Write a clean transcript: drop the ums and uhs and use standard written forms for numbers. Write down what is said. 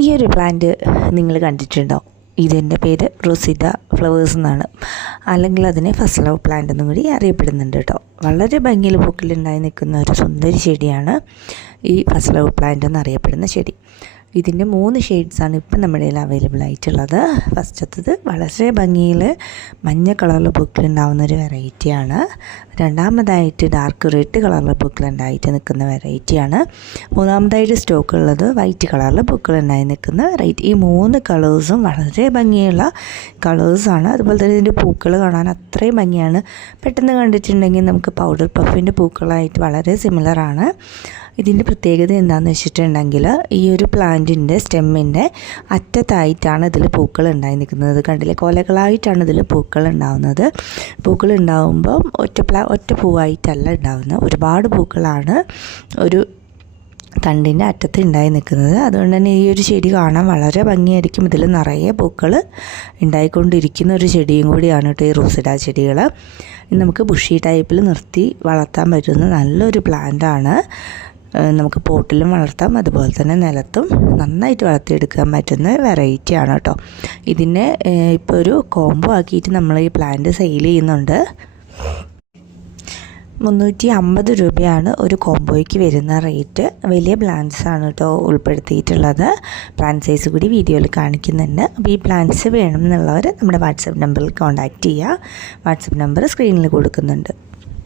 ഈ ഒരു പ്ലാന്റ് നിങ്ങൾ കണ്ടിട്ടുണ്ടോ? ഇതിൻ്റെ പേര് റോസിഡ ഫ്ലവേഴ്സ് എന്നാണ്, അല്ലെങ്കിൽ അതിനെ ഫസ്റ്റ് ലവ് പ്ലാന്റ് എന്നും കൂടി അറിയപ്പെടുന്നുണ്ട് കേട്ടോ. വളരെ ഭംഗിയിൽ പൂക്കളുണ്ടായി നിൽക്കുന്ന ഒരു സുന്ദരി ചെടിയാണ് ഈ ഫസ്റ്റ് ലവ് പ്ലാന്റ് എന്നറിയപ്പെടുന്ന ചെടി. ഇതിൻ്റെ 3 ഷെയ്ഡ്സാണ് ഇപ്പം നമ്മുടെ കയ്യിൽ അവൈലബിൾ ആയിട്ടുള്ളത്. ഫസ്റ്റത്തത് വളരെ ഭംഗിയിൽ മഞ്ഞ കളറിൽ പൂക്കളുണ്ടാവുന്ന ഒരു വെറൈറ്റിയാണ്. രണ്ടാമതായിട്ട് ഡാർക്ക് റെഡ് കളറിൽ പൂക്കളുണ്ടായിട്ട് നിൽക്കുന്ന വെറൈറ്റിയാണ്. മൂന്നാമതായിട്ട് സ്റ്റോക്ക് ഉള്ളത് വൈറ്റ് കളറിൽ പൂക്കളുണ്ടായി നിൽക്കുന്ന വെറൈറ്റി. ഈ 3 കളേഴ്സും വളരെ ഭംഗിയുള്ള കളേഴ്സാണ്. അതുപോലെ തന്നെ ഇതിൻ്റെ പൂക്കൾ കാണാൻ അത്രയും ഭംഗിയാണ്. പെട്ടെന്ന് കണ്ടിട്ടുണ്ടെങ്കിൽ നമുക്ക് പൗഡർ പഫിൻ്റെ പൂക്കളായിട്ട് വളരെ സിമിലറാണ്. ഇതിൻ്റെ പ്രത്യേകത എന്താണെന്ന് വെച്ചിട്ടുണ്ടെങ്കിൽ ഈ ഒരു പ്ലാന്റിൻ്റെ സ്റ്റെമ്മിൻ്റെ അറ്റത്തായിട്ടാണ് ഇതിൽ പൂക്കൾ ഉണ്ടായി നിൽക്കുന്നത്. കണ്ടില്ലേ, കൊലകളായിട്ടാണ് ഇതിൽ പൂക്കൾ ഉണ്ടാകുന്നത്. പൂക്കൾ ഉണ്ടാകുമ്പം ഒറ്റ പൂവായിട്ടല്ല ഉണ്ടാകുന്നത്, ഒരുപാട് പൂക്കളാണ് ഒരു തണ്ടിൻ്റെ അറ്റത്ത് ഉണ്ടായി നിൽക്കുന്നത്. അതുകൊണ്ട് തന്നെ ഈ ഒരു ചെടി കാണാൻ വളരെ ഭംഗിയായിരിക്കും. ഇതിൽ നിറയെ പൂക്കൾ ഉണ്ടായിക്കൊണ്ടിരിക്കുന്ന ഒരു ചെടിയും കൂടിയാണ് കേട്ടോ ഈ റോസിഡ ചെടികൾ. നമുക്ക് ബുഷി ടൈപ്പിൽ നിർത്തി വളർത്താൻ പറ്റുന്ന നല്ലൊരു പ്ലാന്റാണ്. നമുക്ക് പോട്ടിലും വളർത്താം, അതുപോലെ തന്നെ നിലത്തും നന്നായിട്ട് വളർത്തിയെടുക്കാൻ പറ്റുന്ന വെറൈറ്റിയാണ് കേട്ടോ. ഇതിനെ ഇപ്പോൾ ഒരു കോംബോ ആക്കിയിട്ട് നമ്മൾ ഈ പ്ലാന്റ് സെയിൽ ചെയ്യുന്നുണ്ട്. 350 രൂപയാണ് ഒരു കോംബോയ്ക്ക് വരുന്ന റേറ്റ്. വലിയ പ്ലാന്റ്സ് ആണ് കേട്ടോ ഉൾപ്പെടുത്തിയിട്ടുള്ളത്. പ്ലാന്റ് സൈസ് കൂടി വീഡിയോയിൽ കാണിക്കുന്നുണ്ട്. അപ്പോൾ ഈ പ്ലാന്റ്സ് വേണം എന്നുള്ളവർ നമ്മുടെ വാട്സപ്പ് നമ്പറിൽ കോൺടാക്റ്റ് ചെയ്യുക. വാട്സപ്പ് നമ്പർ സ്ക്രീനിൽ കൊടുക്കുന്നുണ്ട്.